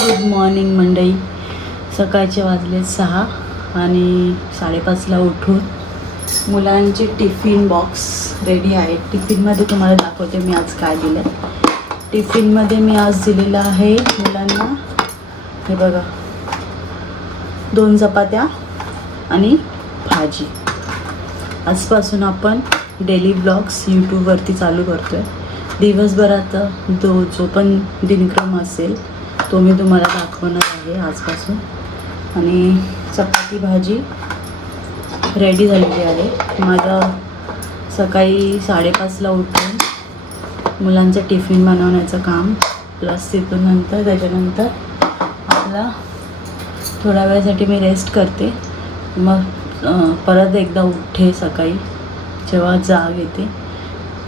Good morning मंडळी. सकाळचे वाजले 6 आणि 5:30ला उठून मुलांचे टिफिन बॉक्स रेडी आहेत. टिफिनमध्ये तुम्हाला दाखवते मी आज काय दिलं. टिफिनमध्ये मी आज दिलेलं आहे मुलांना, हे बघा, 2 चपात्या आणि भाजी. आजपासून आपण डेली ब्लॉग्स यूट्यूबवरती चालू करतो आहे. दिवसभरात जो पण दिनक्रम असेल तो मी तुम्हाला दाखवणार आहे आजपासून. आणि चपाती भाजी रेडी झालेली आहे. माझं सकाळी 5:30ला उठून मुलांचं टिफिन बनवण्याचं काम, प्लस तिथून नंतर त्याच्यानंतर आपला थोड्या वेळासाठी मी रेस्ट करते. मग परत एकदा उठते सकाळी जेव्हा जाग येते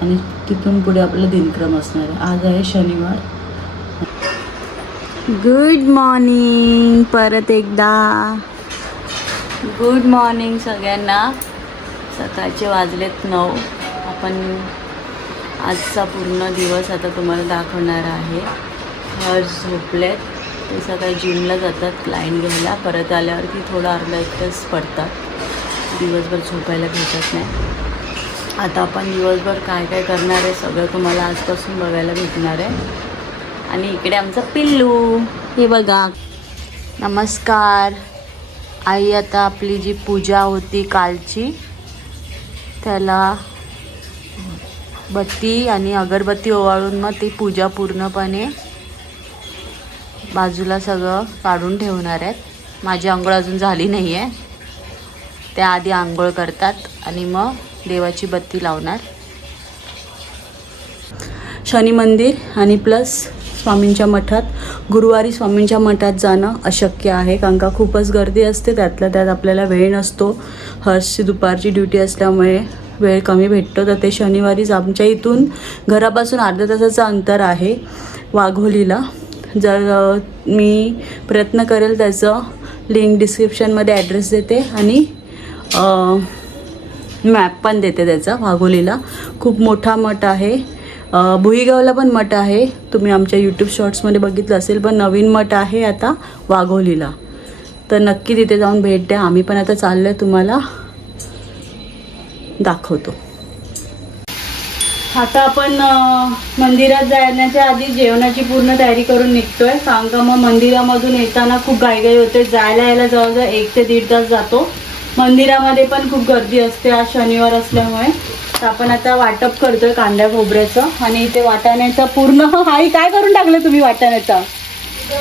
आणि तिथून पुढे आपलं दिनक्रम असणार आहे. आज आहे शनिवार. Good morning. परत एकदा गुड मॉर्निंग सगळ्यांना. सकाळचे वाजलेत 9. आपण आजचा पूर्ण दिवस आता तुम्हाला दाखवणार आहे. हर्ष झोपलेत, ते सकाळी जिमला जातात क्लायंट घ्यायला. परत आल्यावरती थोडं अर्धा 1 तास पडतात, दिवसभर झोपायला भेटत नाही. आता आपण दिवसभर काय काय करणार आहे सगळं तुम्हाला आजपासून बघायला भेटणार आहे. आणि इकडे आमचं पिल्लू, हे बघा. नमस्कार. आई आता आपली जी पूजा होती कालची, त्याला बत्ती आणि अगरबत्ती ओवाळून मग ती पूजा पूर्णपणे बाजूला सगळं काढून ठेवणार आहेत. माझी आंघोळ अजून झाली नाही आहे. त्या आधी आंघोळ करतात आणि मग देवाची बत्ती लावणार. शनी मंदिर आणि प्लस स्वामींच्या मठात, गुरुवारी स्वामींच्या मठात जाणं अशक्य आहे कारण का खूपच गर्दी असते. त्यातल्या त्यात आपल्याला वेळ नसतो. हर्षची दुपारची ड्युटी असल्यामुळे वेळ कमी भेटतो. तर ते शनिवारीच आमच्या इथून घरापासून अर्ध्या तासाचं अंतर आहे वाघोलीला. जर मी प्रयत्न करेल त्याचं लिंक डिस्क्रिप्शनमध्ये ॲड्रेस देते आणि मॅप पण देते त्याचा. वाघोलीला खूप मोठा मठ आहे. भुईगावला पण मठ आहे, तुम्ही आमच्या यूट्यूब शॉर्ट्समध्ये बघितलं असेल. पण नवीन मठ आहे आता वाघोलीला, तर नक्की तिथे जाऊन भेट द्या. आम्ही पण आता चाललो आहे, तुम्हाला दाखवतो. आता आपण मंदिरात जाण्याच्या आधी जेवणाची पूर्ण तयारी करून निघतो आहे कारण का मग मंदिरामधून येताना खूप घाईघाई होते. जायला यायला जवळजवळ 1 ते 1.5 तास जातो. मंदिरामध्ये पण खूप गर्दी असते आज शनिवार असल्यामुळे. तर आपण आता वाटप करतोय कांद्या खोबऱ्याचं. आणि इथे वाटाण्याचं पूर्ण, हाई काय करून टाकलं तुम्ही वाटाण्याचा?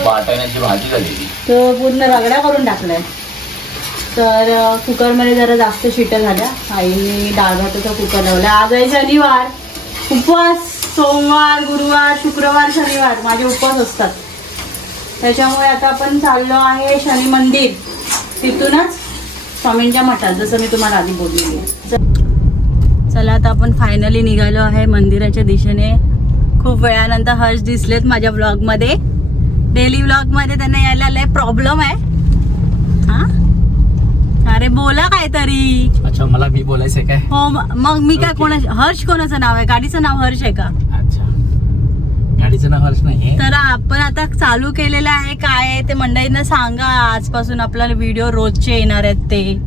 वाटाण्याची भाजी झालेली, तर पूर्ण रगडा करून टाकलाय. तर कुकरमध्ये जरा जास्त शिट्या झाल्या. आईने डाळ भाताचा कुकर लावला. आज आहे शनिवार, उपवास. सोमवार, गुरुवार, शुक्रवार, शनिवार माझे उपवास असतात. त्याच्यामुळे आता आपण चाललो आहे शनी मंदिर, तिथूनच स्वामींच्या मठात, जसं मी तुम्हाला आधी बोललेली आहे. चला आता आपण फायनली निघालो आहे मंदिराच्या दिशेने. खूप वेळानंतर हर्ष दिसलेत माझ्या ब्लॉगमध्ये. डेली ब्लॉगमध्ये त्यांना यायला लय प्रॉब्लेम आहे. हा, अरे बोला काहीतरी. अच्छा, मला मी बोलायचंय काय? हो, मग मी काय हर्ष कोणाचं नाव आहे? गाडीचं नाव हर्ष आहे का? अच्छा, गाडीचं नाव हर्ष नाही. तर आपण आता चालू केलेलं आहे. काय आहे ते मंडळींना सांगा. आजपासून आपला व्हिडिओ रोजचे येणार आहेत. ते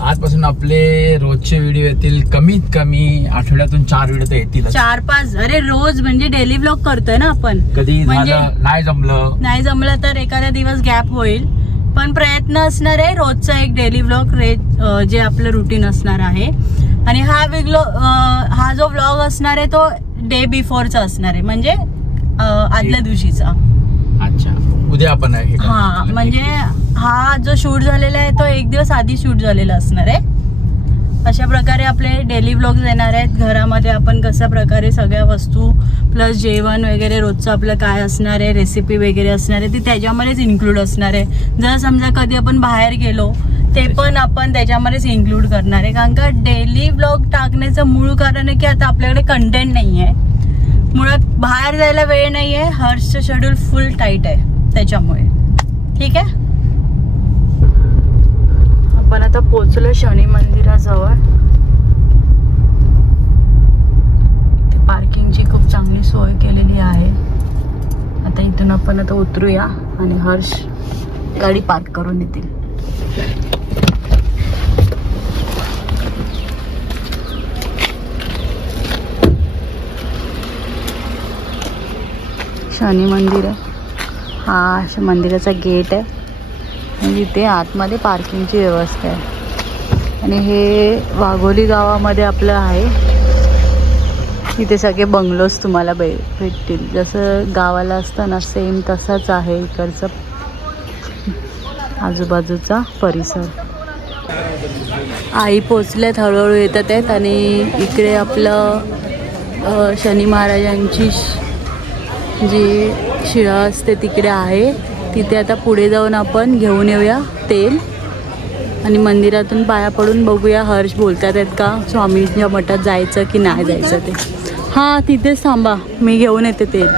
आजपासून आपले रोजचे व्हिडिओ येतील. कमीत कमी आठवड्यातून 4 व्हिडिओ तर येतील. 4-5, अरे रोज, म्हणजे डेली ब्लॉग करतोय ना आपण. कधी म्हणजे नाही जमलं तर एखादा दिवस गॅप होईल. पण प्रयत्न असणार आहे रोजचा एक डेली ब्लॉग जे आपलं रुटीन असणार आहे. आणि हा जो ब्लॉग असणार आहे तो डे बिफोरचा असणार आहे, म्हणजे आदल्या दिवशीचा. अच्छा, उद्या आपण हा, म्हणजे हा जो शूट झालेला आहे तो 1 दिवस आधी शूट झालेला असणार आहे. अशा प्रकारे आपले डेली ब्लॉग्स येणार आहेत. घरामध्ये आपण कशा प्रकारे सगळ्या वस्तू प्लस जेवण वगैरे रोजचं आपलं काय असणार आहे, रेसिपी वगैरे असणार आहे, ती त्याच्यामध्येच इन्क्लूड असणार आहे. जर समजा कधी आपण बाहेर गेलो ते पण आपण त्याच्यामध्येच इन्क्लूड करणार आहे. कारण का डेली ब्लॉग टाकण्याचं मूळ कारण आहे की आता आपल्याकडे कंटेंट नाही आहे, मुळात बाहेर जायला वेळ नाही आहे. हर्षचं शेड्यूल फुल टाईट आहे त्याच्यामुळे. ठीक आहे, आपण आता पोचलो शनी मंदिराजवळ. पार्किंगची खूप चांगली सोय केलेली आहे. आता इथून आपण आता उतरूया आणि हर्ष गाडी पार्क करून येतील. शनी मंदिर आहे. हा मंदिराचा गेट आहे आणि इथे आतमध्ये पार्किंगची व्यवस्था आहे. आणि हे वाघोली गावामध्ये आपलं आहे. इथे सगळे बंगलोज तुम्हाला भेटतील. जसं गावाला असतं ना सेम तसंच आहे इकडचं आजूबाजूचा परिसर. आई पोचल्यात, हळूहळू येतात आहेत. आणि इकडे आपलं शनी महाराजांची जी शिळा असते तिकडे आहे. तिथे आता पुढे जाऊन आपण घेऊन येऊया तेल आणि मंदिरातून पाया पडून बघूया हर्ष बोलतात आहेत का स्वामींच्या मठात जायचं की नाही जायचं ते. हां तिथेच थांबा, मी घेऊन येते तेल.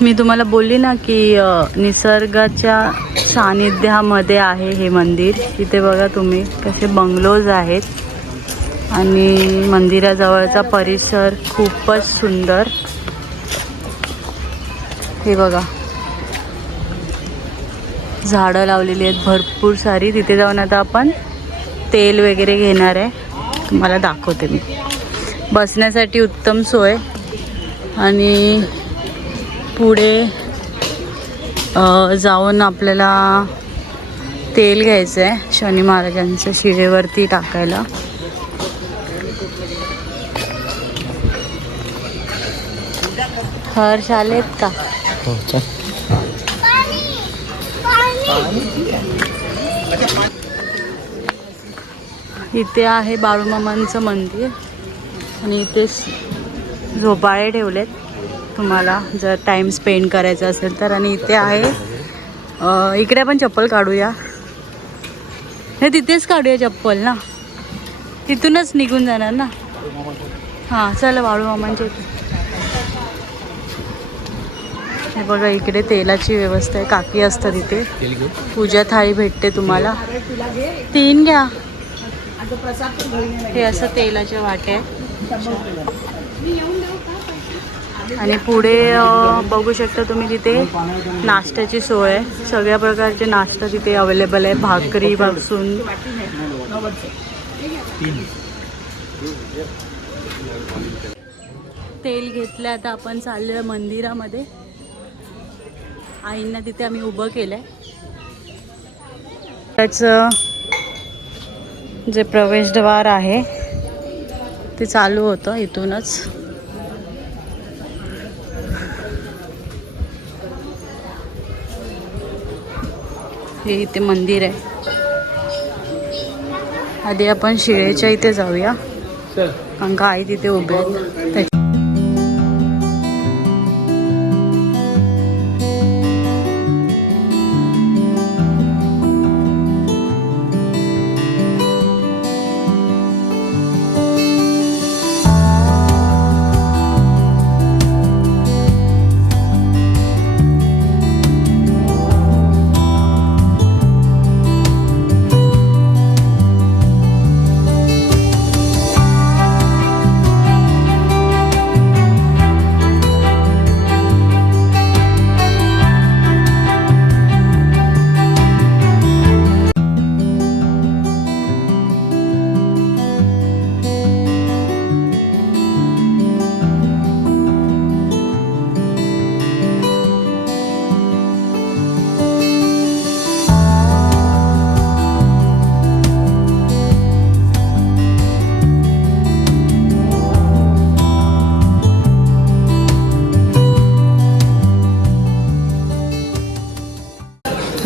मी तुम्हाला बोलली ना की निसर्गाच्या सानिध्यामध्ये आहे हे मंदिर. इथे बघा तुम्ही कसे बंगलोज आहेत आणि मंदिराजवळचा परिसर खूपच सुंदर. हे बघा झाडं लावलेली आहेत भरपूर सारी. तिथे जाऊन आता आपण तेल वगैरे घेणार आहे. तुम्हाला दाखवते मी. बसण्यासाठी उत्तम सोय आणि पुढे जाऊन आपल्याला तेल घ्यायचं आहे शनी महाराजांच्या शिळेवरती टाकायला. हर्ष आलेत का? इथे आहे बाळूमामांचं मंदिर आणि इथे झोपाळे ठेवलेत तुम्हाला जर टाइम स्पेंड करायचा असेल तर. आणि इथे आहे इकडे आपण चप्पल काढूया. हे तिथेच काढूया चप्पल ना, तिथूनच निघून जाणार ना. हां चला बाळूमामांच्या इथे. हे बघा इकडे तेलाची व्यवस्था आहे. काकी असतात इथे. पूजा थाळी भेटते तुम्हाला. 3 घ्या. हे असं तेलाच्या वाट्या आहे. आणि पुढे बघू शकता तुम्ही तिथे नाश्त्याची सोय आहे. सगळ्या प्रकारचे नाश्ता तिथे अवेलेबल आहे. भाकरी पासून तेल घेतलं. आता आपण चाललोय मंदिरामध्ये. आईंना तिथे आम्ही उभं केलंय. त्याचं जे प्रवेशद्वार आहे ते चालू होतं इथूनच. हे इथे मंदिर आहे. आधी आपण शिळेच्या इथे जाऊया कारण का आई तिथे उभे आहेत.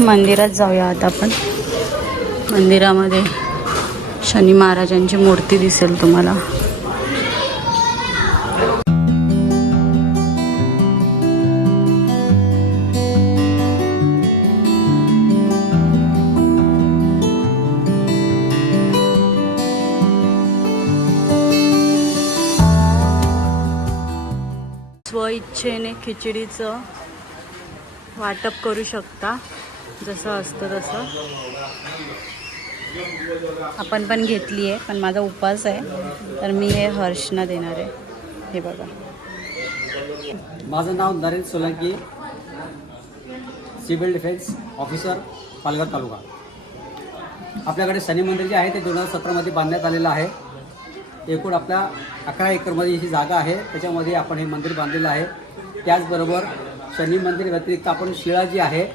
मंदिरात जाऊया आता आपण. मंदिरामध्ये शनी महाराजांची मूर्ती दिसेल तुम्हाला. स्वइच्छेने खिचडीचं वाटप करू शकता. जसं असतं तसं आपण पण घेतली आहे. पण माझा उपवास आहे तर मी हे हर्षना देणार आहे. हे बघा माझं नाव Narendra Solanki, civil defence officer, Palghar taluka. आपल्याकडे शनी मंदिर जे आहे ते 2017मध्ये बांधण्यात आलेलं आहे. एकूण आपल्या 11 एकरमध्ये ही जागा आहे, त्याच्यामध्ये आपण हे मंदिर बांधलेलं आहे. त्याचबरोबर शनी मंदिर व्यतिरिक्त आपण शिळा जी आहे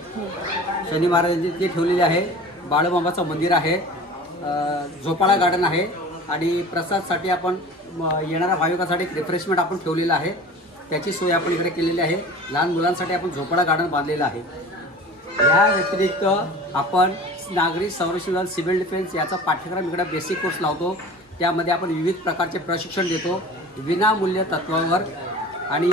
शनी महाराजांची ते ठेवलेली आहे. बाळूमामाचं मंदिर आहे, झोपाळा गार्डन आहे आणि प्रसादसाठी आपण येणाऱ्या भाविकांसाठी एक रिफ्रेशमेंट आपण ठेवलेलं आहे. त्याची सोय आपण इकडे केलेली आहे. लहान मुलांसाठी आपण झोपाळा गार्डन बांधलेलं आहे. या व्यतिरिक्त आपण नागरी संरक्षण दल, सिव्हिल डिफेन्स याचा पाठ्यक्रम इकडे बेसिक कोर्स लावतो. त्यामध्ये आपण विविध प्रकारचे प्रशिक्षण देतो विनामूल्य तत्त्वावर. आणि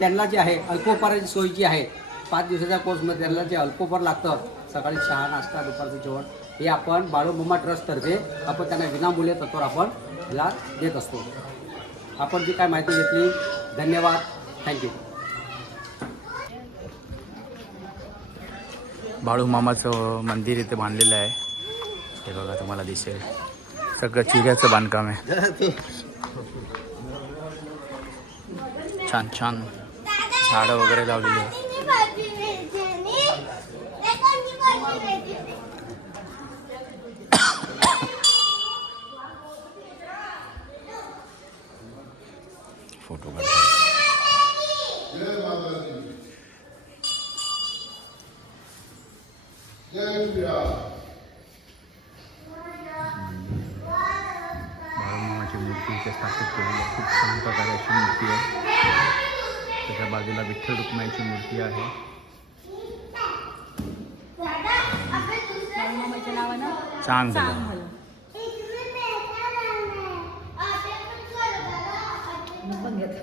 त्यांना जे आहे अल्पोपहाराची सोय जी आहे 5 दिवसाच्या कोर्समध्ये त्यांना जे अल्पोपहार लागतं, सकाळी चहा, नाश्ता, दुपारचं जेवण, हे आपण बाळूमामा ट्रस्टतर्फे आपण त्यांना विनामूल्य तत्त्वावर आपण याला देत असतो. आपण जी काय माहिती घेतली, धन्यवाद, थँक्यू. बाळूमामाचं मंदिर इथे बांधलेलं आहे. हे बघा, तुम्हाला दिसेल सगळं चिऱ्याचं बांधकाम आहे. छान छान झाडं वगैरे लावलेली आहे. फोटो काढतो. बाळूमामाची मूर्ती इथे स्थापित केलेली आहे. खूप छान प्रकारची मूर्ती आहे. त्याच्या बाजूला विठ्ठल रुक्माईची मूर्ती आहे. बाळूमामाच्या नावानं चांग चांग झालं. झालं. पण घेतलं.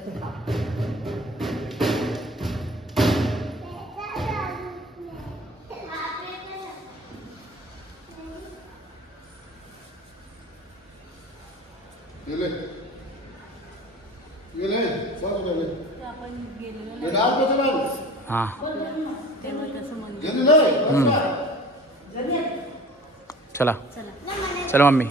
ते आपण गेलेलो नाही. हां, तेव्हा तसं मंदिर. चला चला. चला मम्मी.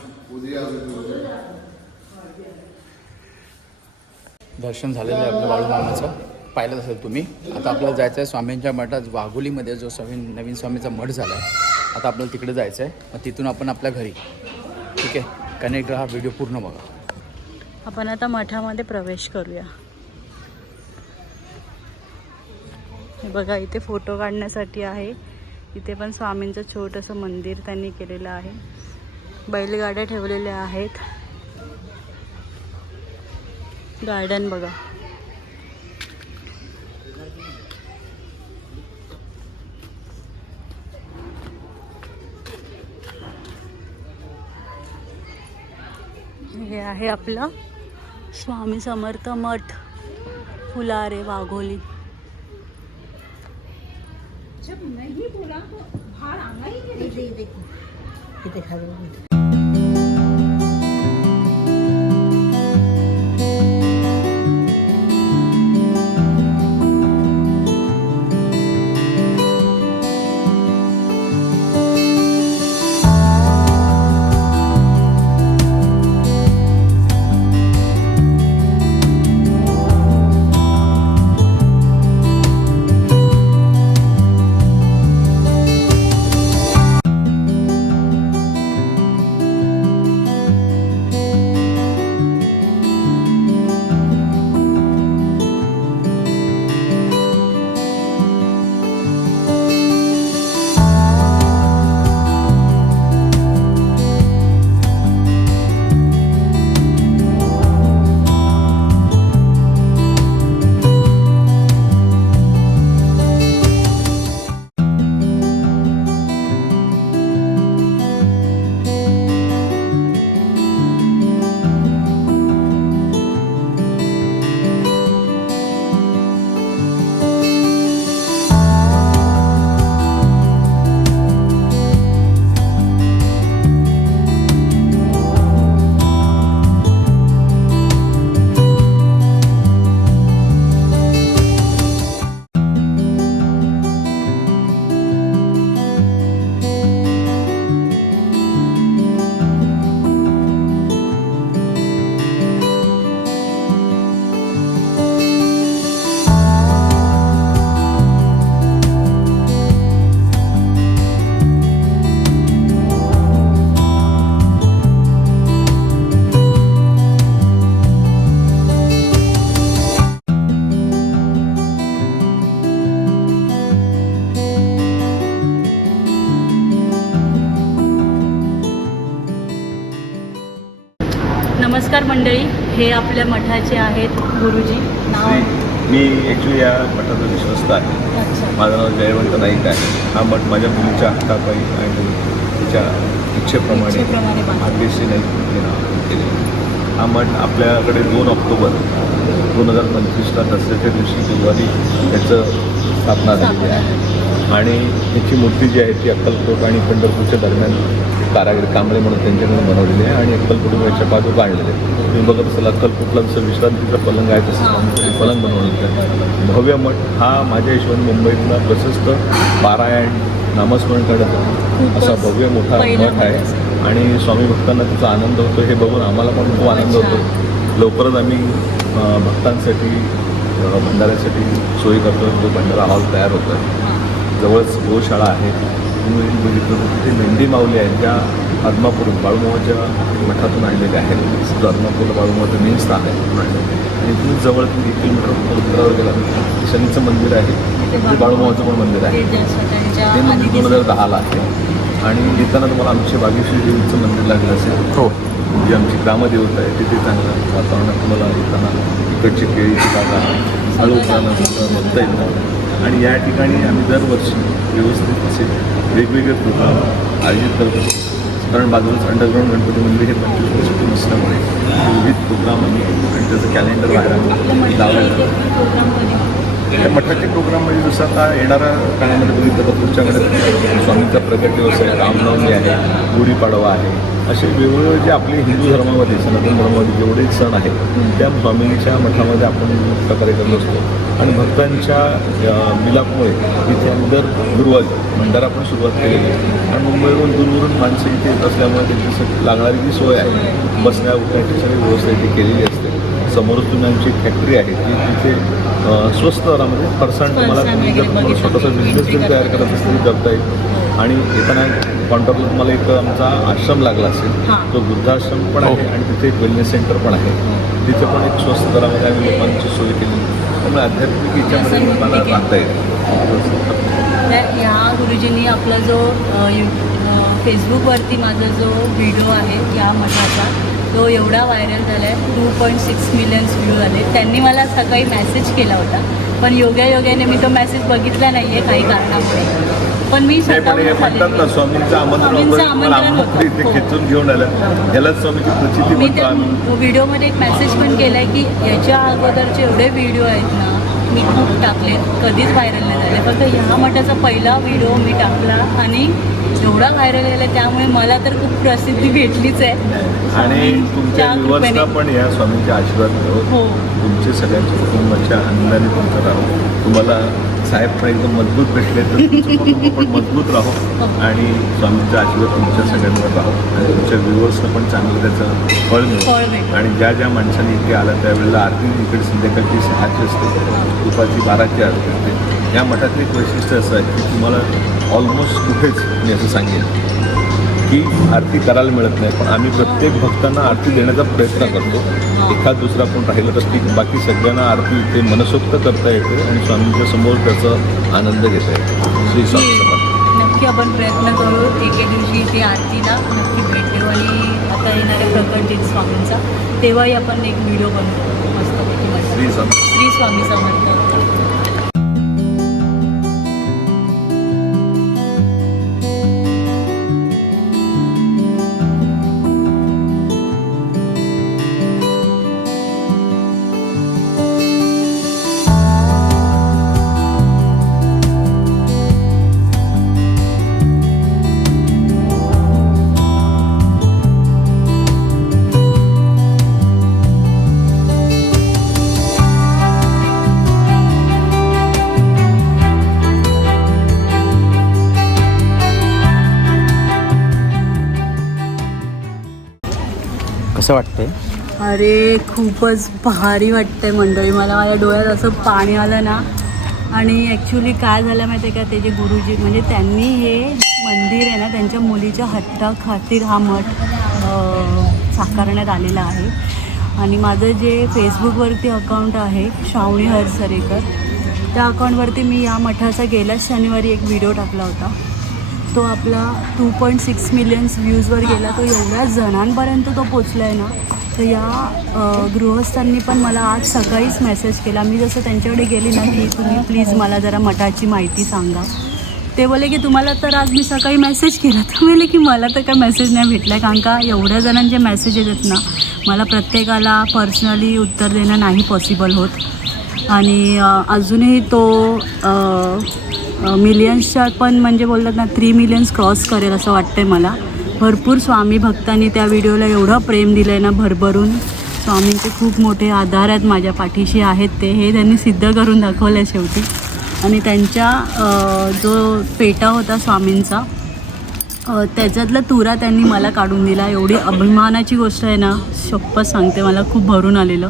दर्शन झालेलं आहे आपलं बाळूमामाचं, पाहिलं असेल तुम्ही. आता आपल्याला जायचं आहे स्वामींच्या मठात, वाघोलीमध्ये जो नवीन स्वामीचा मठ झाला आहे. आता आपल्याला तिकडे जायचं आहे. मग तिथून आपण आपल्या घरी. ठीक आहे, कनेक्ट राहा, व्हिडिओ पूर्ण बघा. आपण आता मठामध्ये प्रवेश करूया. हे बघा, इथे फोटो काढण्यासाठी आहे. इथे पण स्वामींचं छोटंसं मंदिर त्यांनी केलेलं आहे. बैलगाड्या ठेवलेल्या आहेत. गार्डन बघा. हे आहे आपलं स्वामी समर्थ मठ, फुलारे, वाघोली. जब नहीं बोला तो बाहर आना ही नहीं. देखो नमस्कार मंडळी, हे आपल्या मठाचे आहेत गुरुजी. नाव? मी ॲक्च्युली या मठाचा विश्वस्त आहे. अच्छा. माझं नाव जयवंत नाईक आहे. हा मठ माझ्या मुलीच्या हक्कापायी आणि तिच्या इच्छेप्रमाणे बांधला. भाग्यश्री नाईक हे नाव केले. हा मठ आपल्याकडे 2 ऑक्टोबर 2025ला दसऱ्याच्या दिवशी गुरुवारी त्याचं स्थापना झालेली आहे. आणि त्याची मूर्ती जी आहे ती अक्कलकोट आणि पंढरपूरच्या दरम्यान कारागीर कांबळे म्हणून त्यांच्याकडून बनवलेली आहे आणि अक्कलकोटून याच्या बाजूला आणलेले आहे. तुम्ही बघत असाल अक्कलकोटला जसं विश्रांतीचा पलंग आहे तसं पलंग बनवलेलं आहे. भव्य मठ हा माझ्या हिशोबाने मुंबईतला प्रशस्त पारायण नामस्मरण करण्याचा असा भव्य मोठा मठ आहे आणि स्वामी भक्तांना त्याचा आनंद होतो हे बघून आम्हाला पण खूप आनंद होतो. लवकरच आम्ही भक्तांसाठी भंडाऱ्यासाठी सोयी करतो. तो भंडारा हॉल तयार होतो आहे. जवळच गोशाळा आहे. तुम्ही बघितलं तिथे मेंढी माऊली आहेत ज्या आदमापूर बाळूमामाच्या मठातून आणलेल्या आहेत. जो आदमापूरला बाळूमामाचं मेन स्थान आहे म्हणून आणलेलं आहे. आणि इथून जवळ 1 किलोमीटर उत्तरावर गेला शनीचं मंदिर आहे. ते बाळूमामाचं पण मंदिर आहे. ते मंदिर 2010ला आहे. आणि येताना तुम्हाला आमच्या भाग्यश्री देवीचं मंदिर लागलं असेल. हो. जी आमची ग्रामदेवता आहे तिथे चांगलं वातावरणात तुम्हाला येताना इकडची केळीची बागा हळू उतरानं बघता येतं. आणि या ठिकाणी आम्ही दरवर्षी व्यवस्थित असे वेगवेगळे प्रोग्राम आयोजित करत असतो. कारण बाजूलाच अंडरग्राऊंड गणपती मंदिर हे 25 वर्षातून असल्यामुळे विविध प्रोग्राम आम्ही आणि त्याचं कॅलेंडर बाहेर आम्ही लावलेलं. त्या मठाचे प्रोग्राम म्हणजे जसं आता येणाऱ्या काळामध्ये बघितलं तर तुमच्याकडे स्वामींचा प्रगट दिवस आहे, रामनवमी आहे, गुढीपाडवा आहे. असे वेगवेगळे जे आपले हिंदू धर्मामध्ये सनातन धर्मामध्ये जेवढे सण आहेत त्या स्वामींच्या मठामध्ये आपण प्रकारे करत असतो. आणि भक्तांच्या मिलापमुळे इथे आम्ही दर गुरुवारी भंडारा पण सुरुवात केलेली आहे. आणि मुंबईवरून दूरवरून माणसं इथे येत असल्यामुळे त्यांच्यासाठी लागणारी जी सोय आहे बसण्या उठण्याची सगळी व्यवस्था इथे केलेली असते. समोर तुम्ही आमची फॅक्टरी आहे की तिथे स्वस्त दरामध्ये फरसाण तुम्हाला स्वतःचा बिझनेस जरी तयार करत असेल तरी करता येईल. आणि येताना काउंटरला तुम्हाला एक आमचा आश्रम लागला असेल. तो वृद्धाश्रम पण आहे आणि तिथे एक वेलनेस सेंटर पण आहे. तिथे पण एक स्वस्त दरामध्ये आम्ही लोकांची सोय केली. त्यामुळे आध्यात्मिक याच्यामध्ये लोकांना राहता येईल. ह्या गुरुजींनी आपला जो फेसबुकवरती माझा जो व्हिडिओ आहे या मठाचा तो एवढा व्हायरल झाला आहे. 2.6 मिलियन्स व्ह्यू झाले. त्यांनी मला सकाळी मेसेज केला होता पण योगायोगाने मी तो मेसेज बघितला नाही आहे काही कारणामुळे. पण मी म्हणतात ना स्वामींचं आमंत्रण इथे खेचून घेऊन आलं यालाच स्वामीची प्रचिती मी म्हणतो त्या आम्ही. व्हिडिओमध्ये एक मेसेज पण केला आहे की याच्या अगोदरचे एवढे व्हिडिओ आहेत ना मी खूप टाकले कधीच व्हायरल नाही झाले. फक्त ह्या मठाचा पहिला व्हिडिओ मी टाकला आणि एवढा व्हायरल झाला त्यामुळे मला तर खूप प्रसिद्धी भेटलीच आहे. आणि तुमच्या व्ह्युअर्सना पण या स्वामींचे आशीर्वाद मिळो. हो. तुमचे सगळ्यांच्या कुटुंबाच्या आनंदाने तुमचं राहो. तुम्हाला साहेब पण एकदम मजबूत भेटले तर तुमचं कुटुंब पण मजबूत राहो आणि स्वामींचा आशीर्वाद तुमच्या सगळ्यांवर राहो. आणि तुमच्या व्ह्युअर्सना पण चांगलं त्याचं फळ मिळो. आणि ज्या ज्या माणसांनी इथे आला त्यावेळेला आरती इकडे संध्याकाळची 6ची असते, दुपारची 12ची आरती असते. या मठातलं एक वैशिष्ट्य असं आहे की तुम्हाला ऑलमोस्ट कुठेच मी असं सांगेन की आरती करायला मिळत नाही. पण आम्ही प्रत्येक भक्तांना आरती देण्याचा प्रयत्न करतो. एखाद दुसरा कोण राहिलं तर ती बाकी सगळ्यांना आरती इथे मनसोक्त करता येते आणि स्वामींच्या समोर त्याचा आनंद घेता येतो. श्री स्वामी समर्थ. नक्की आपण प्रयत्न करू. एके दिवशी ते आरतीला नक्की भेट देऊ आणि आता येणाऱ्या प्रकट दिन स्वामींचा तेव्हाही आपण एक व्हिडिओ बनवू मस्तपैकी. श्री स्वामी. श्री स्वामी समर्थ. कसं वाटतंय? अरे खूपच भारी वाटतंय मंडळी. मला माझ्या डोळ्यात असं पाणी आलं ना. आणि ॲक्च्युली काय झालं माहिती आहे का ते जे गुरुजी म्हणजे त्यांनी हे मंदिर आहे ना त्यांच्या मुलीच्या हट्टाखातीर हा मठ साकारण्यात आलेला आहे. आणि माझं जे फेसबुकवरती अकाउंट आहे श्रावणी हरसरेकर त्या अकाउंटवरती मी या मठाचा गेल्याच शनिवारी एक व्हिडिओ टाकला होता. तो आपला 2.6 मिलियन्स व्ह्यूजवर गेला. तो एवढ्या जणांपर्यंत तो पोचला आहे ना तर या गृहस्थांनी पण मला आज सकाळीच मेसेज केला. मी जसं त्यांच्याकडे गेली ना की तुम्ही प्लीज मला जरा मठाची माहिती सांगा, ते बोले की तुम्हाला तर आज मी सकाळी मेसेज केला. तर बोले की मला तर काय मेसेज नाही भेटला आहे, कारण का एवढ्या जणांचे मेसेज येतात ना, मला प्रत्येकाला पर्सनली उत्तर देणं नाही पॉसिबल होत. आणि अजूनही तो मिलियन्सच्या पण म्हणजे बोलतात ना 3 मिलियन्स क्रॉस करेल असं वाटतं आहे मला. भरपूर स्वामी भक्तांनी त्या व्हिडिओला एवढं प्रेम दिलं आहे ना भरभरून. स्वामींचे खूप मोठे आधार आहेत, माझ्या पाठीशी आहेत ते, हे त्यांनी सिद्ध करून दाखवलं आहे शेवटी. आणि त्यांच्या जो पेटा होता स्वामींचा त्याच्यातला तुरा त्यांनी मला काढून दिला. एवढी अभिमानाची गोष्ट आहे ना, शपथ सांगते मला खूप भरून आलेलं.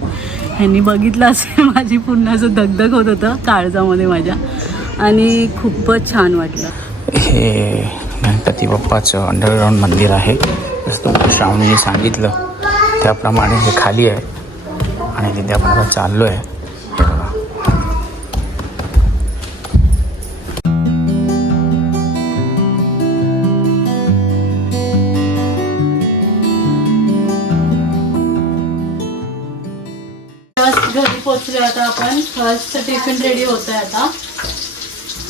ह्यांनी बघितलं असेल माझी पूर्ण असं दगदग होत होतं काळजामध्ये माझ्या, आणि खूपच छान वाटलं. हे गणपती बाप्पाचं अंडरग्राऊंड मंदिर आहे. जसं श्रावणीने सांगितलं त्याप्रमाणे हे खाली आहे आणि तिथे आपण आता चाललो आहे. हे बघा. घरी पोचलो आता आपण. फर्स्ट टिफिन रेडी होत आहे आता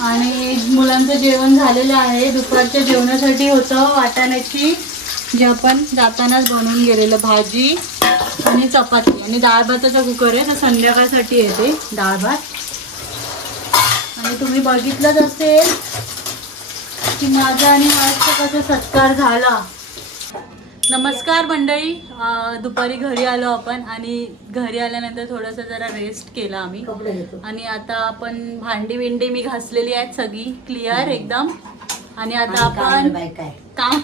आणि मुलांचं जेवण झालेलं आहे. दुपारच्या जेवणासाठी होतं वाटाण्याची, जे आपण जातानाच बनवून गेलेलं, भाजी आणि चपाती आणि डाळ भाताचा कुकर आहे. तर संध्याकाळसाठी येते डाळ भात. आणि तुम्ही बघितलंच असेल की माझा आणि माझा कसा सत्कार झाला. नमस्कार मंडळी, दुपारी घरी आलो आपण आणि घरी आल्यानंतर थोडंसं जरा रेस्ट केला आम्ही. आणि आता आपण भांडी मी घासलेली आहेत सगळी क्लिअर एकदम. आणि आता आपण काम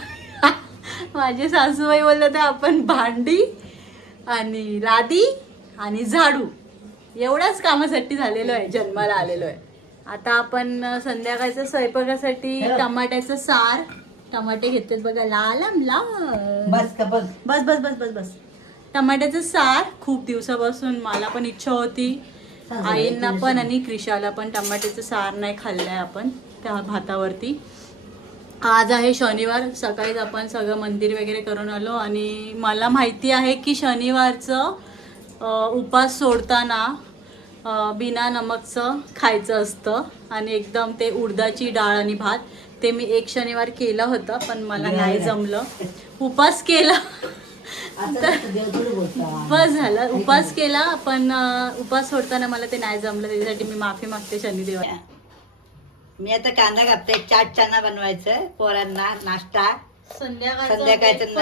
माझे सासूबाई बोलले तर आपण भांडी आणि लादी आणि झाडू एवढ्याच कामासाठी झालेलो आहे, जन्माला आलेलो आहे. आता आपण संध्याकाळच्या स्वयंपाकासाठी टमाट्याचं सार, टमाटे घेतात बघा लाल बस का बस बस बस बस बस बस टमाट्याचं सार. खूप दिवसापासून मला पण इच्छा होती, आईंना पण आणि क्रिशाला पण टमाट्याचं सार नाही खाल्लंय आपण त्या भातावरती. आज आहे शनिवार. सकाळीच आपण सगळं मंदिर वगैरे करून आलो आणि मला माहिती आहे की शनिवारचं उपास सोडताना बिना नमकचं खायचं असतं आणि एकदम ते उडदाची डाळ आणि भात. ते मी एक शनिवार केलं होतं पण मला नाही जमलं. उपास केला बस झालं, उपास केला पण उपास सोडताना मला ते नाही जमलं. त्याच्यासाठी मी माफी मागते शनिदेवा. मी आता कांदा कापते. चाट चना बनवायचं पोरांना नाश्ता, संध्याकाळचं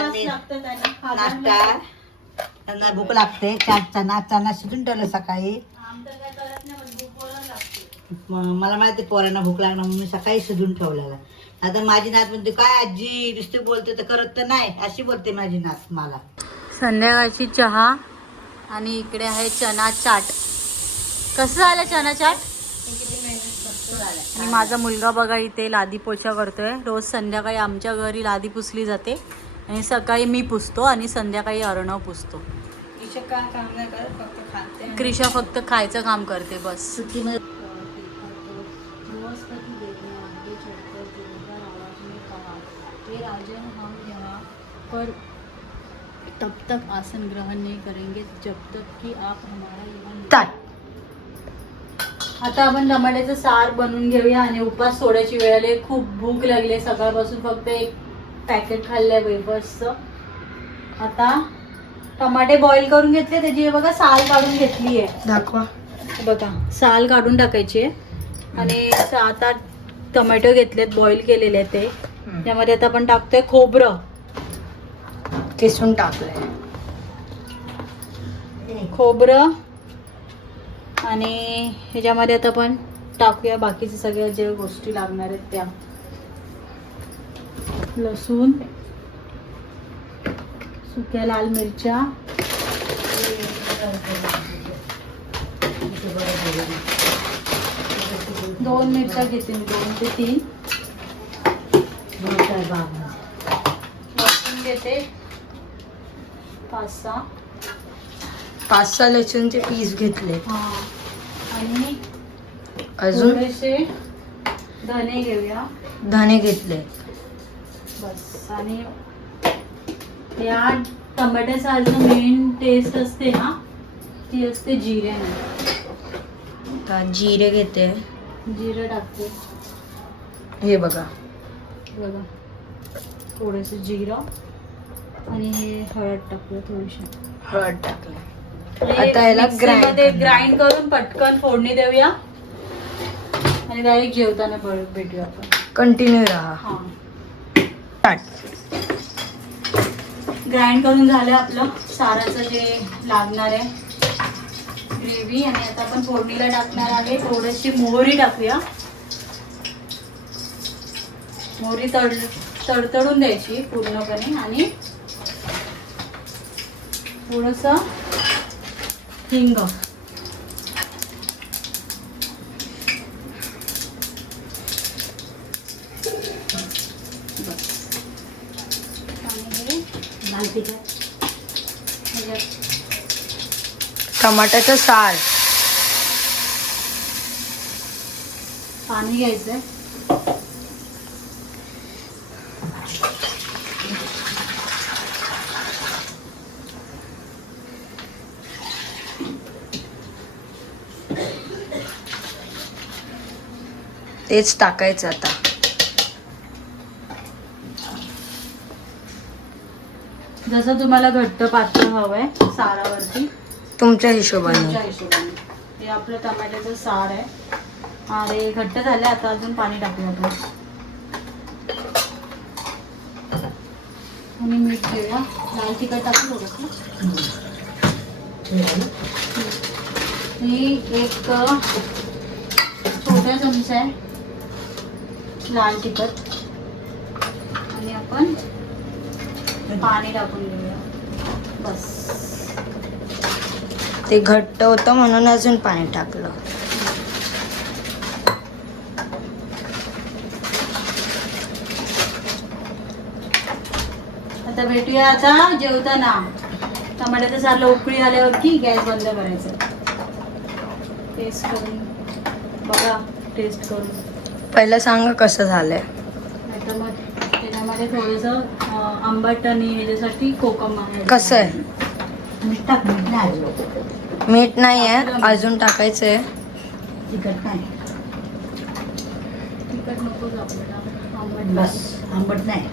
नाश्ता. त्यांना भूक लागते. चाट चना शिजून ठेवलं सकाळी. मला माहिती पोरांना भूक लागणार म्हणून मी सकाळी शिजून ठेवलेलं. आता माझी नात म्हणते काय आजी नुसते बोलते तर करत तर नाही, अशी बोलते माझी नात मला. संध्याकाळची चहा आणि इकडे आहे चना चाट. कसं झालं चना चाट? आणि माझा मुलगा बघा इथे लादी पोछा करतोय. रोज संध्याकाळी आमच्या घरी लादी पुसली जाते आणि सकाळी मी पुसतो आणि संध्याकाळी अर्णव पुसतो. क्रिशा फक्त खायचं काम करते बस. पर तब तक आसन ग्रहण नहीं करेंगे जब तक कि आप हमारा यहाँ. आता आपण टमाट्याचं सार बनवून घेऊया आणि उपास सोडायची वेळ आली. खूप भूक लागली. सकाळपासून फक्त एक पॅकेट खाल्लंय वेफर्सचं. आता टमाटे बॉईल करून घेतले, त्याची बघा साल काढून घेतली आहे. दाखवा बघा, साल काढून टाकायची आहे. आणि आता टोमॅटो घेतलेत बॉईल केलेले आहेत ते. त्यामध्ये आता आपण टाकतोय खोबरं किसून टाकलंय, खोबरं. आणि ह्याच्यामध्ये आता आपण टाकूया बाकीचे सगळ्या ज्या गोष्टी लागणार आहेत त्या. लसूण, सुक्या लाल मिरच्या, 2 मिरच्या घेते मी, 2 ते 3. लसूण घेते 5-6 लसूणचे पीस घेतले. आणि अजून थोडेसे धने घेऊया. धने घेतले बस. आणि या टमाट्याचा जो मेन टेस्ट असते ना ती असते जिऱ्याने. आता जिरे घेते. जिरं टाकते हे बघा. बघा, थोडंसं जिरं आणि हे हळद टाकूया थोडीशी. हळद टाकलं. आता याला ग्राइंड करून पटकन फोडणी देऊया आणि डायरेक्ट जेवताना भेटूया आपण. कंटिन्यू राहा. हा, स्टार्ट. ग्राइंड करून झालं आपलं साराचं जे लागणार आहे ग्रेव्ही. आणि आता आपण फोडणीला टाकणार आहे थोडीशी मोहरी टाकूया. मोहरी तडतडून द्यायची पूर्णपणे आणि थोडंसं हिंग. लाल तिखट, टमाट्याचं सार. पाणी घ्यायचंय. तेच टाकायचं आता. जसं तुम्हाला घट्ट पातळ हवंय सारावरती तुमच्या हिशोबाने. तुमच्या हिशोबाने. हे आपलं टमाट्याचं सार आहे. अरे घट्ट झाले. आता अजून पाणी टाकूया आपण आणि मीठ घेऊया. लाल तिखट टाकू थोडंसं. ही एक छोटा चमचा आहे लाल तिखट आणि आपण पाणी टाकून घेऊया. बस. ते घट्ट होतं म्हणून अजून पाणी टाकलं. आता भेटूया आता जेवताना. टमाट्याचं सारला उकळी आल्यावरती गॅस बंद करायचा. टेस्ट करून बघा. टेस्ट करून पहिलं सांगा कसं झालंय. नाहीतर मग त्याच्यामध्ये थोडंसं आंबट आणि ह्याच्यासाठी कोकम आहे. कसं आहे. मीठ टाक. मीठ नाही मीठ नाही आहे अजून टाकायचंय. तिखट नाही. तिखट नकोच आपल्याला. आंबट बस आंबट नाही.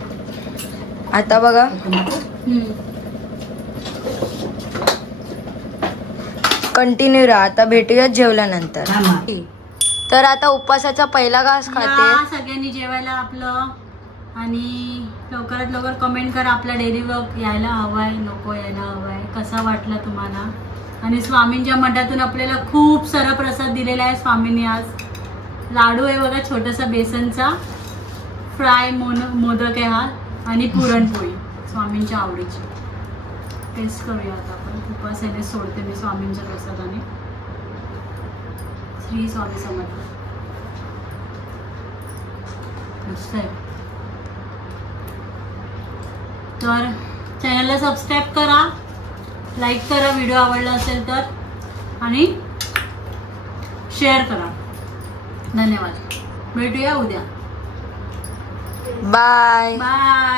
आता बघा. कंटिन्यू राहा. आता भेटूया जेवल्यानंतर. हा, मा. तर आता उपवासाचा पहिला घास या खाते. सगळ्यांनी जेवायला आपलं. आणि लवकरात लवकर कमेंट करा आपला डेली व्लॉग यायला हवाय नको यायला हवाय कसा वाटला तुम्हाला. आणि स्वामींच्या मठातून आपल्याला खूप सारा प्रसाद दिलेला आहे स्वामींनी. आज लाडू आहे बघा छोटासा बेसनचा. फ्राय मोदक आहे हा आणि पुरणपोळी स्वामींच्या आवडीची. टेस्ट करूया आता आपण. उपासाने सोडते मी स्वामींच्या प्रसादाने. श्री स्वामी समर्थ. मस्त आहे. तर चॅनलला सबस्क्राईब करा, लाईक करा व्हिडिओ आवडला असेल तर आणि शेअर करा. धन्यवाद. भेटूया उद्या. बाय. बाय.